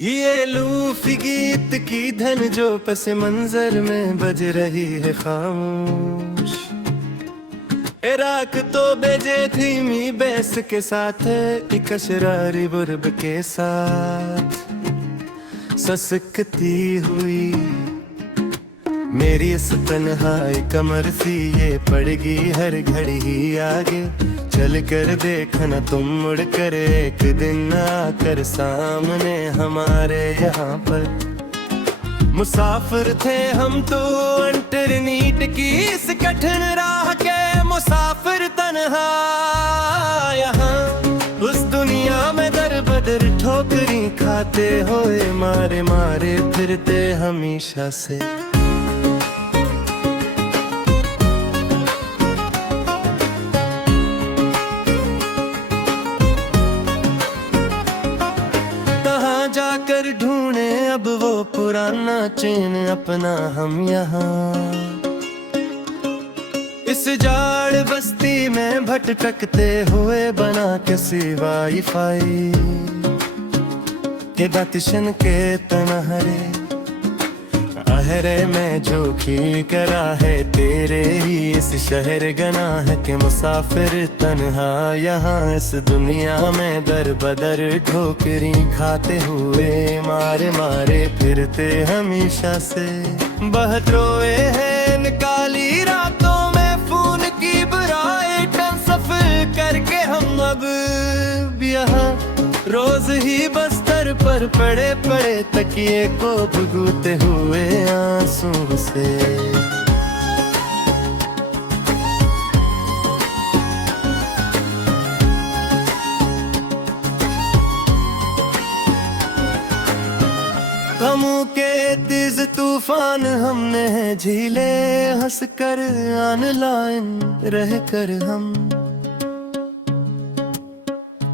ये लूफी गीत की धन जो पस मंजर में बज रही है खामोश। इराक तो बेजे धीमी बैस के साथ एक अशरारी बुर्ब के साथ ससकती हुई मेरी इस तन्हाई कमर सी ये पड़गी हर घड़ी ही आगे। चल कर देखना तुम मुड़ कर एक दिन आकर सामने हमारे यहाँ पर। मुसाफिर थे हम तो इंटरनेट की इस कठिन राह के मुसाफिर तन्हा यहाँ उस दुनिया में दर बदर ठोकरी खाते हुए मारे मारे फिरते हमेशा से। जाकर ढूंढे अब वो पुराना चैन अपना हम यहाँ इस जाड़ बस्ती में भटकते हुए बना किसी वाईफाई के दातिशन के तनहरे आहरे में जो खी करा है तेरे ही इस शहर गनाह के मुसाफिर तन्हा यहाँ इस दुनिया में दर बदर ठोकरी खाते हुए मारे मारे फिरते हमेशा से। बहुत रोए हैं इन काली रातों में खून की ब्राइट सफर करके हम अब यहाँ रोज ही बस्तर पर पड़े पड़े तकिए को भुगते हुए आंसू से। गमों के तेज तूफान हमने झीले हंस कर ऑनलाइन रह कर हम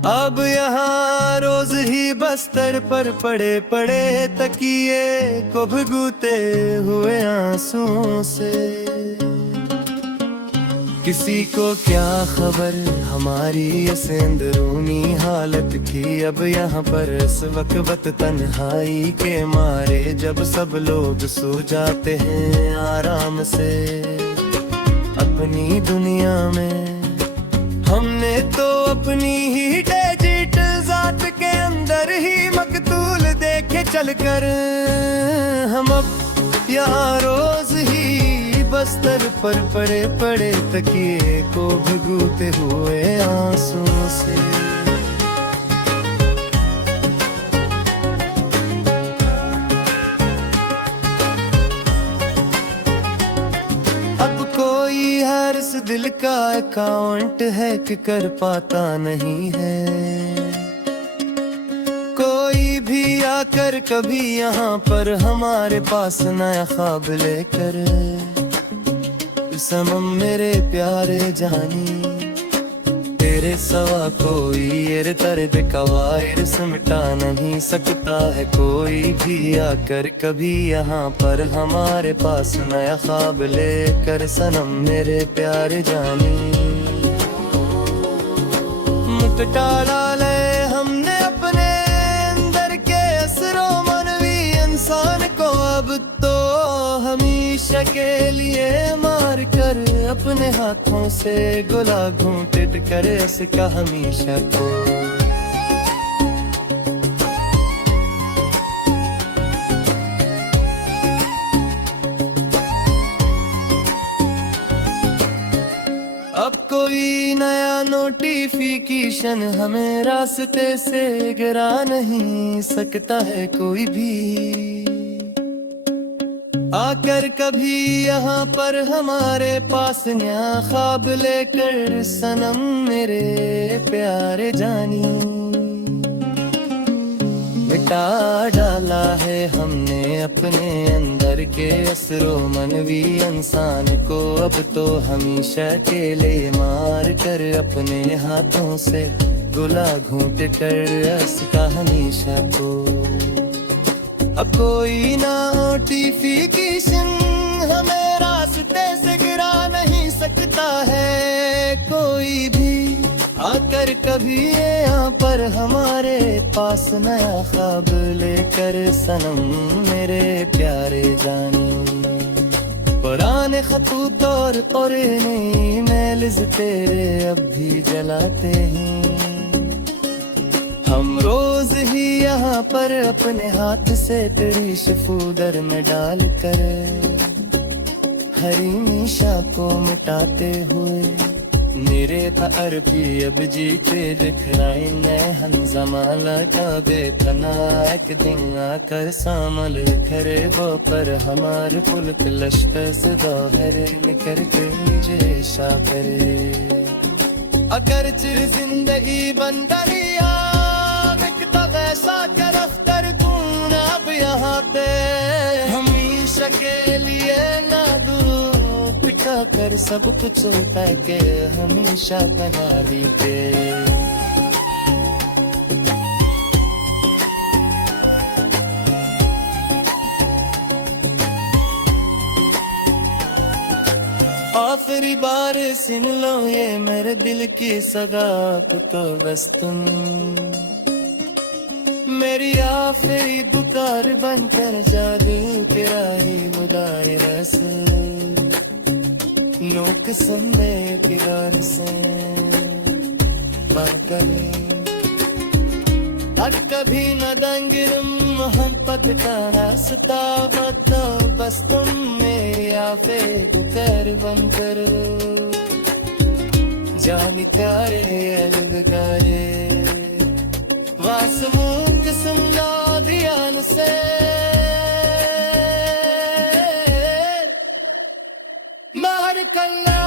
अब यहाँ रोज ही बस्तर पर पड़े पड़े तकिए को भुगते हुए आंसुओं से। किसी को क्या खबर हमारी इस अंदरूनी हालत की अब यहाँ पर इस वक्त तन्हाई के मारे जब सब लोग सो जाते हैं आराम से अपनी दुनिया में। हमने तो अपनी ही डिजिटल जात के अंदर ही मकतूल देखे चलकर हम अब यहाँ रोज ही बस्तर पर पड़े पड़े तकिए को भिगोते हुए आंसुओं से। हर इस दिल का अकाउंट हैक कर पाता नहीं है कोई भी आकर कभी यहाँ पर हमारे पास नया ख्वाब लेकर। सनम मेरे प्यारे जानी तेरे सवा कोई ये दर्द का वायरस मिटा नहीं सकता है कोई भी आकर कभी यहाँ पर हमारे पास नया ख्वाब लेकर। सनम मेरे प्यारे जानी मुक्त डाला ले हमने अपने अंदर के असरो मनवी इंसान को अब तो हमेशा के लिए मार कर अपने हाथों से गुला घूंट कर इसका हमेशा को। अब कोई नया नोटिफिकेशन हमें रास्ते से गिरा नहीं सकता है कोई भी आकर कभी यहाँ पर हमारे पास नया ख्वाब लेकर। सनम मेरे प्यारे जानी मिटा डाला है हमने अपने अंदर के असरो मनवी इंसान को अब तो हमेशा के लिए मार कर अपने हाथों से गुला घूंट कर इसका हमेशा को। अब कोई नोटिफिकेशन हमें रास्ते से गिरा नहीं सकता है कोई भी आकर कभी यहाँ पर हमारे पास नया ख्वाब लेकर सनम मेरे प्यारे जाने, पुराने खतूत और नई मेल्स तेरे अब भी जलाते हैं। हम रोज ही यहाँ पर अपने हाथ से तेरी शफूदर में डाल कर हरी निशा को मिटाते हुए मेरे अरबी अब जी के दिखलाई नए हंजमा लगा बेतना एक दिन आकर सामल खरे वो पर हमारे पुलक लश्कर से दोहरे निकर के मुझे शा करे। अगर चिर जिंदगी बन दरिया वैसा कर अख्तर तू ना अब यहाँ पे हमेशा के लिए ना दू पिटा कर सब कुछ तय के हमेशा कनाली पे। आखिरी बार सुन लो ये मेरे दिल की सगात तो बस तुम मेरी आखिरी पुकार बनकर जादू के राही बुदाई रस लोक सुनने की रार से बाकरे अब कभी न दंगरम मोहब्बत का रास्ता बताओ बस तुम मेरी आखिरी पुकार बनकर जानी प्यारे अलगकारे वासमून किस्म ला ध्यान से मार कल्ला